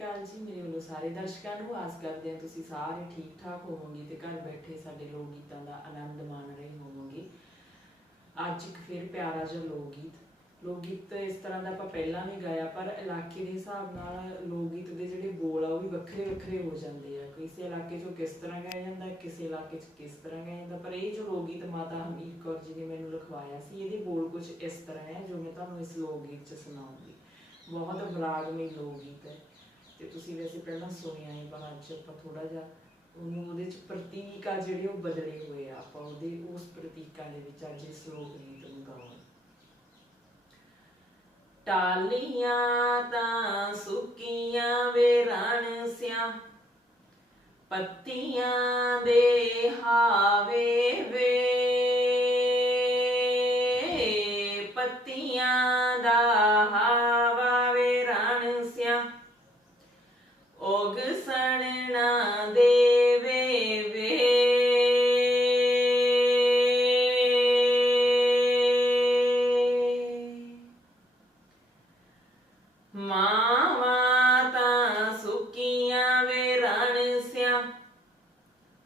ਅਕਾਲ ਜੀ, ਮੇਰੇ ਵੱਲੋਂ ਸਾਰੇ ਦਰਸ਼ਕਾਂ ਨੂੰ ਆਸ ਕਰਦੇ ਹਾਂ ਤੁਸੀਂ ਸਾਰੇ ਠੀਕ ਠਾਕ ਹੋਵੋਗੇ ਤੇ ਘਰ ਬੈਠੇ ਸਾਡੇ ਲੋਕ ਗੀਤਾਂ ਦਾ ਆਨੰਦ ਮਾਣ ਰਹੇ ਹੋਵੋਗੇ। ਅੱਜ ਇੱਕ ਫਿਰ ਪਿਆਰਾ ਜਿਹਾ ਲੋਕ ਗੀਤ ਲੋਕ ਗੀਤ ਇਸ ਤਰ੍ਹਾਂ ਦਾ ਆਪਾਂ ਪਹਿਲਾਂ ਵੀ ਗਾਇਆ, ਪਰ ਇਲਾਕੇ ਦੇ ਹਿਸਾਬ ਨਾਲ ਲੋਕ ਗੀਤ ਦੇ ਜਿਹੜੇ ਬੋਲ ਆ ਉਹ ਵੀ ਵੱਖਰੇ ਵੱਖਰੇ ਹੋ ਜਾਂਦੇ ਆ। ਕਿਸੇ ਇਲਾਕੇ ਚ ਕਿਸ ਤਰ੍ਹਾਂ ਗਾਇਆ ਜਾਂਦਾ, ਕਿਸੇ ਇਲਾਕੇ 'ਚ ਕਿਸ ਤਰ੍ਹਾਂ ਗਾਇਆ ਜਾਂਦਾ, ਪਰ ਇਹ ਜੋ ਲੋਕ ਗੀਤ ਮਾਤਾ ਹਮੀਰ ਕੌਰ ਜੀ ਨੇ ਮੈਨੂੰ ਲਿਖਵਾਇਆ ਸੀ, ਇਹਦੇ ਬੋਲ ਕੁਝ ਇਸ ਤਰ੍ਹਾਂ ਹੈ ਜੋ ਮੈਂ ਤੁਹਾਨੂੰ ਇਸ ਲੋਕ ਗੀਤ 'ਚ ਸੁਣਾਉਂਗੀ। ਬਹੁਤ ਬਰਾਗਮਈ ਲੋਕ ਗੀਤ ਹੈ। ਤੇ ਤੁਸੀਂ ਵੈਸੇ ਪਹਿਲਾਂ ਸੁਣਿਆ ਹੈ ਪਰ ਅੱਜ ਆਪਾਂ ਥੋੜਾ ਜਿਹਾ ਉਹਨੂੰ ਉਹਦੇ ਚ ਪ੍ਰਤੀਕ ਆ ਜਿਹੜੇ ਉਹ ਬਦਲੇ ਹੋਏ ਆ, ਆਪਾਂ ਉਹਦੇ ਉਸ ਪ੍ਰਤੀਕਾਂ ਦੇ ਵਿੱਚ ਅੱਜ ਇਸ ਲੋਕ ਗੀਤ ਨੂੰ ਗਾਉਣਾ ਟਾਲੀਆਂ ਤਾਂ ਸੁੱਕੀਆਂ ਵੇ ਰਣ ਸਿਆ, ਪੱਤੀਆਂ ਦੇ ਹਾਵੇ ਵੇ। ਪੱਤੀਆਂ ਦਾ ਹਾਵਾ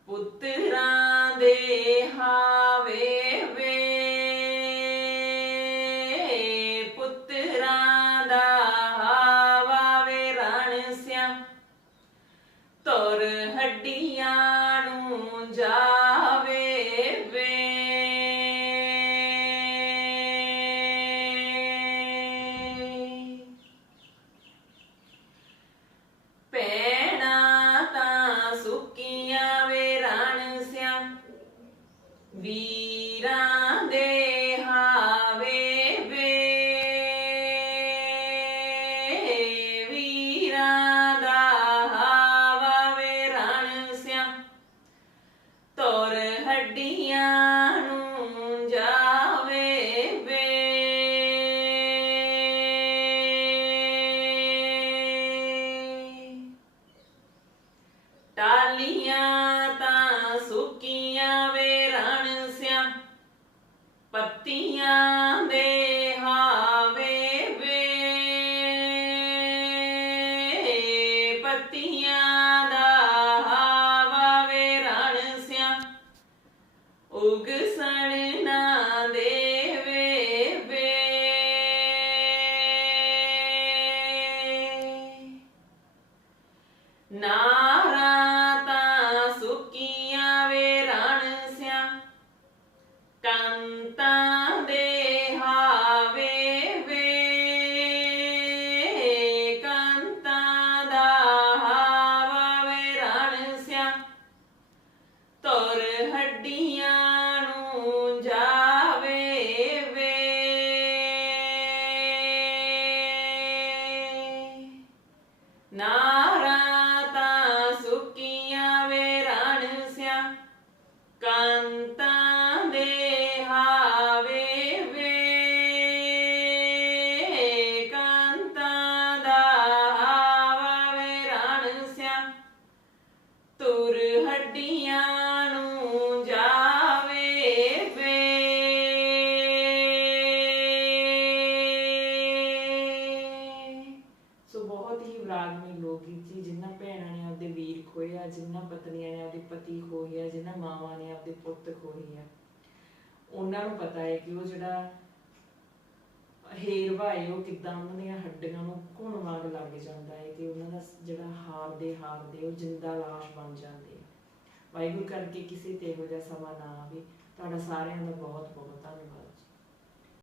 ਪੁੱਤਰਾਂ ਦੇ ਹਾਵੇ ਵੇ। ਪੁੱਤਰਾਂ ਦਾ ਹਾਵਾ ਵੇ ਰਣ ਸਿਆ। ਤੁਰ ਹੱਡੀਆਂ ਨੂੰ ਜਾ ਵੀਰਾਂ ਦੇ ਹਾਵੇ ਵੇ। ਵੀਰਾਂ ਦਾ ਹਾਵਾ ਵੇ ਰਣ ਸਿਆ। ਤੁਰ ਹੱਡੀਆਂ ਪੱਤੀਆਂ ਦੇ ਹਾਵੇ ਵੇ। ਪੱਤੀਆਂ ਦਾ ਹਾਵਾ ਵੇ ਰਣ ਸਿਆ ਉਗ ਸਣ ਕੰਤਾਂ ਦੇ ਹਾਵੇ ਵੇ, ਕੰਤਾਂ ਦਾ ਹਾਵਾ ਵੇ ਰਣ ਸਿਆ। ਤੁਰ ਹੱਡੀਆਂ ਨੂੰ ਜਾਵੇ ਵੇ। ਨਾ ਤੁਰ ਹੱਡੀਆਂ ਨੂੰ ਜਾਵੇ ਵੇ। ਸੋ ਬਹੁਤ ਹੀ ਵਿਰਾਗਮਈ ਲੋਕ ਗੀਤ ਸੀ ਜਿਨ੍ਹਾਂ ਭੈਣਾਂ ਨੇ ਆਪਦੇ ਵੀਰ ਖੋਏ ਆ ਜਿਨ੍ਹਾਂ ਪਤਨੀਆਂ ਨੇ ਆਪਦੇ ਪਤੀ ਖੋਏ ਆ ਜਿਨ੍ਹਾਂ ਮਾਵਾਂ ਨੇ ਆਪਦੇ ਪੁੱਤ ਖੋਏ ਆ। ਉਹਨਾਂ ਨੂੰ ਪਤਾ ਹੈ ਕਿ ਉਹ ਜਿਹੜਾ ਹੇਰ ਭਾਈ ਉਹ ਕਿਦਾਂ ਉਹਨਾਂ ਦੀਆਂ ਹੱਡੀਆਂ ਨੂੰ ਘੁਣ ਵਾਂਗ ਲੱਗ ਜਾਂਦਾ ਹੈ ਤੇ ਉਹਨਾਂ ਦਾ ਜਿਹੜਾ ਹਾਰ ਦੇ ਹਾਰ ਦੇ ਉਹ ਜਿੰਦਾ ਲਾਸ਼ ਬਣ ਜਾਂਦੇ ਆ ਵਾਹਿਗੁਰੂ ਕਰਕੇ ਕਿਸੇ ਤੇ ਇਹੋ ਜਿਹਾ ਸਮਾਂ ਨਾ ਆਵੇ। ਤੁਹਾਡਾ ਸਾਰਿਆਂ ਦਾ ਬਹੁਤ ਬਹੁਤ ਧੰਨਵਾਦ